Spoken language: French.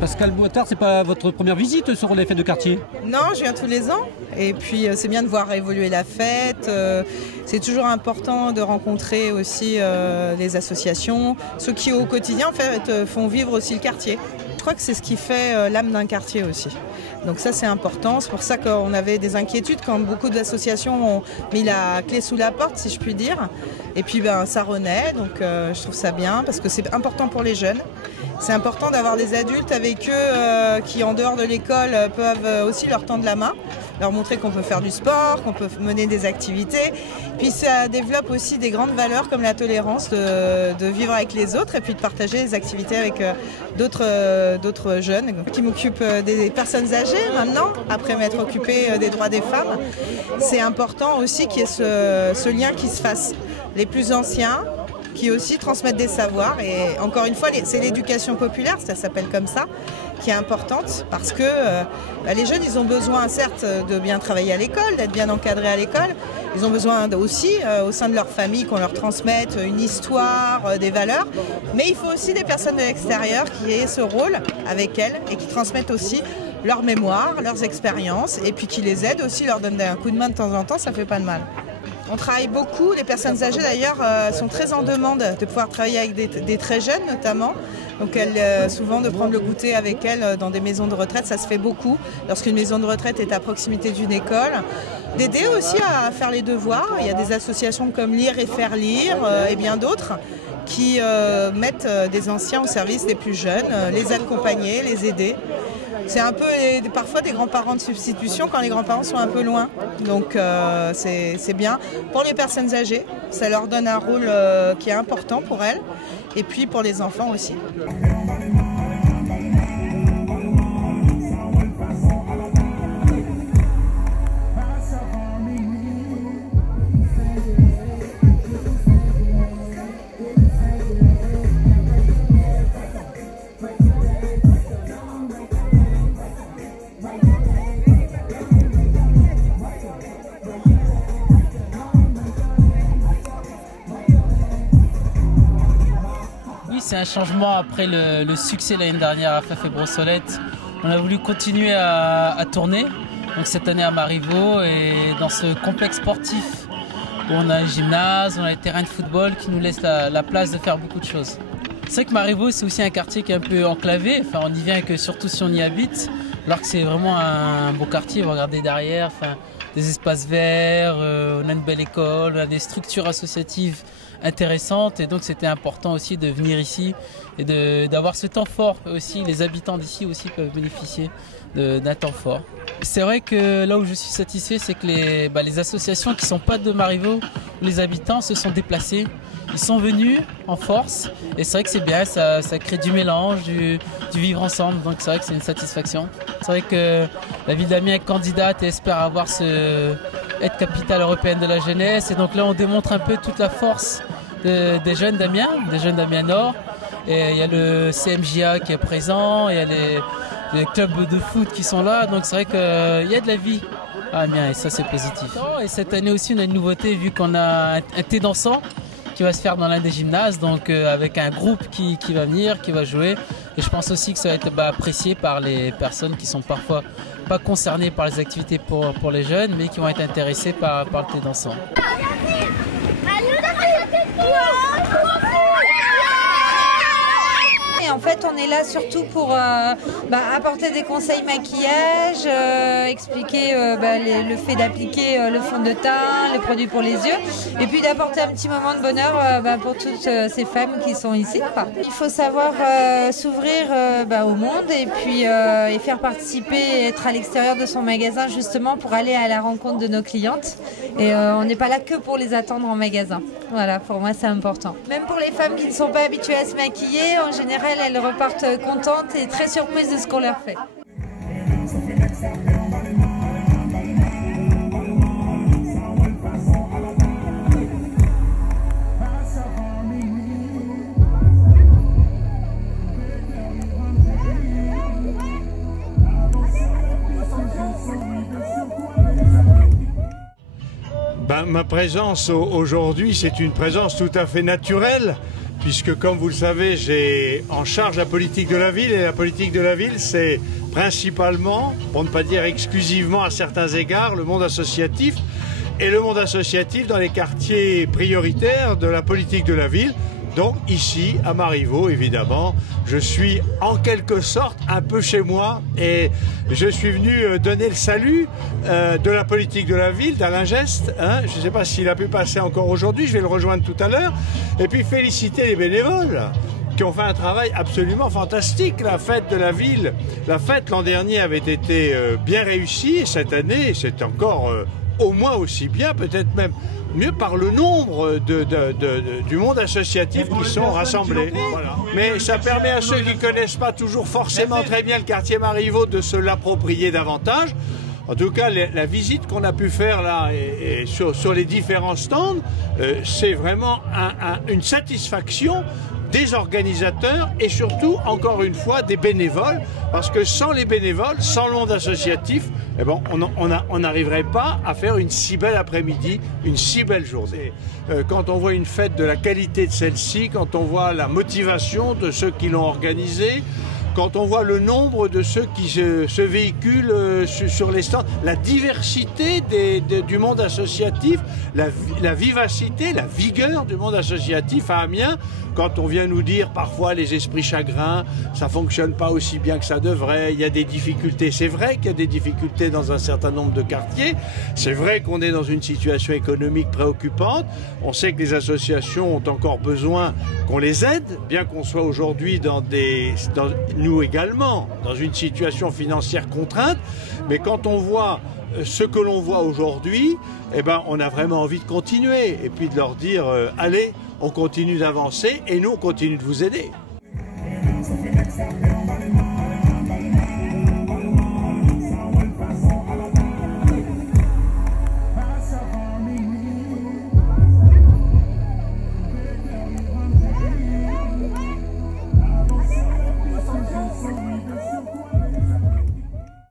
Pascal Boitard, c'est pas votre première visite sur les fêtes de quartier? Non, je viens tous les ans. Et puis c'est bien de voir évoluer la fête. C'est toujours important de rencontrer aussi les associations, ceux qui au quotidien en fait, font vivre aussi le quartier. Je crois que c'est ce qui fait l'âme d'un quartier aussi. Donc ça c'est important, c'est pour ça qu'on avait des inquiétudes quand beaucoup d'associations ont mis la clé sous la porte, si je puis dire. Et puis ça renaît, donc je trouve ça bien parce que c'est important pour les jeunes. C'est important d'avoir des adultes avec eux qui en dehors de l'école peuvent aussi leur tendre la main, leur montrer qu'on peut faire du sport, qu'on peut mener des activités. Puis ça développe aussi des grandes valeurs comme la tolérance, de vivre avec les autres et puis de partager des activités avec d'autres jeunes. Qui m'occupe des personnes âgées maintenant, après m'être occupée des droits des femmes. C'est important aussi qu'il y ait ce lien qui se fasse. Les plus anciens, qui aussi transmettent des savoirs. Et encore une fois, c'est l'éducation populaire, ça s'appelle comme ça, qui est importante parce que les jeunes, ils ont besoin certes de bien travailler à l'école, d'être bien encadrés à l'école. Ils ont besoin aussi, au sein de leur famille, qu'on leur transmette une histoire, des valeurs. Mais il faut aussi des personnes de l'extérieur qui aient ce rôle avec elles et qui transmettent aussi leur mémoire, leurs expériences et puis qui les aident aussi, leur donnent un coup de main de temps en temps, ça fait pas de mal. On travaille beaucoup, les personnes âgées d'ailleurs sont très en demande de pouvoir travailler avec des très jeunes notamment. Donc souvent de prendre le goûter avec elles dans des maisons de retraite, ça se fait beaucoup lorsqu'une maison de retraite est à proximité d'une école. D'aider aussi à faire les devoirs, il y a des associations comme Lire et Faire Lire et bien d'autres qui mettent des anciens au service des plus jeunes, les accompagner, les aider. C'est un peu parfois des grands-parents de substitution quand les grands-parents sont un peu loin. Donc c'est bien. Pour les personnes âgées, ça leur donne un rôle qui est important pour elles. Et puis pour les enfants aussi. C'est un changement après le succès l'année dernière à Faf et Brossolette. On a voulu continuer à tourner, donc cette année à Marivaux et dans ce complexe sportif où on a un gymnase, on a des terrains de football qui nous laissent la place de faire beaucoup de choses. C'est vrai que Marivaux c'est aussi un quartier qui est un peu enclavé, enfin, on y vient que surtout si on y habite, alors que c'est vraiment un beau quartier, vous regardez derrière, enfin, des espaces verts, on a une belle école, on a des structures associatives intéressantes et donc c'était important aussi de venir ici et d'avoir ce temps fort aussi. Les habitants d'ici aussi peuvent bénéficier d'un temps fort. C'est vrai que là où je suis satisfait, c'est que les associations qui ne sont pas de Marivaux, les habitants se sont déplacés. Ils sont venus en force et c'est vrai que c'est bien, ça crée du mélange, du vivre ensemble, donc c'est vrai que c'est une satisfaction. C'est vrai que la ville d'Amiens est candidate et espère être capitale européenne de la jeunesse et donc là on démontre un peu toute la force des jeunes d'Amiens, des jeunes d'Amiens Nord. Et il y a le CMJA qui est présent, il y a les clubs de foot qui sont là, donc c'est vrai qu'il y a de la vie à Amiens et ça c'est positif. Et cette année aussi on a une nouveauté vu qu'on a un thé dansant qui va se faire dans l'un des gymnases, donc avec un groupe qui va venir, qui va jouer. Et je pense aussi que ça va être apprécié par les personnes qui sont parfois pas concernées par les activités pour les jeunes, mais qui vont être intéressées par le thé dansant. Et en fait, on est là surtout pour apporter des conseils maquillage, expliquer le fait d'appliquer le fond de teint, les produits pour les yeux, et puis d'apporter un petit moment de bonheur pour toutes ces femmes qui sont ici. Il faut savoir s'ouvrir au monde et puis et faire participer, être à l'extérieur de son magasin justement pour aller à la rencontre de nos clientes. Et on n'est pas là que pour les attendre en magasin. Voilà, pour moi c'est important. Même pour les femmes qui ne sont pas habituées à se maquiller, en général elles repartent contentes et très surprises de ce qu'on leur fait. Ma présence aujourd'hui, c'est une présence tout à fait naturelle, puisque comme vous le savez, j'ai en charge la politique de la ville, et la politique de la ville, c'est principalement, pour ne pas dire exclusivement à certains égards, le monde associatif, et le monde associatif dans les quartiers prioritaires de la politique de la ville. Donc ici, à Marivaux, évidemment, je suis en quelque sorte un peu chez moi et je suis venu donner le salut de la politique de la ville, d'Alain Geste. Je ne sais pas s'il a pu passer encore aujourd'hui, je vais le rejoindre tout à l'heure. Et puis féliciter les bénévoles qui ont fait un travail absolument fantastique. La fête de la ville, la fête l'an dernier avait été bien réussie et cette année, c'est encore au moins aussi bien, peut-être même mieux par le nombre du monde associatif qui sont rassemblés. Voilà. Mais ça permet à ceux qui ne connaissent pas toujours forcément très bien le quartier Marivaux de se l'approprier davantage. En tout cas, la visite qu'on a pu faire là et sur les différents stands, c'est vraiment une satisfaction des organisateurs et surtout, encore une fois, des bénévoles, parce que sans les bénévoles, sans le monde associatif, eh ben, on n'arriverait pas à faire une si belle après-midi, une si belle journée. Quand on voit une fête de la qualité de celle-ci, quand on voit la motivation de ceux qui l'ont organisée, quand on voit le nombre de ceux qui se véhiculent sur les stands, la diversité du monde associatif, la vivacité, la vigueur du monde associatif à Amiens, quand on vient nous dire parfois les esprits chagrins, ça fonctionne pas aussi bien que ça devrait, il y a des difficultés. C'est vrai qu'il y a des difficultés dans un certain nombre de quartiers, c'est vrai qu'on est dans une situation économique préoccupante, on sait que les associations ont encore besoin qu'on les aide, bien qu'on soit aujourd'hui nous également, dans une situation financière contrainte, mais quand on voit ce que l'on voit aujourd'hui, eh ben, on a vraiment envie de continuer et puis de leur dire allez, on continue d'avancer et nous on continue de vous aider.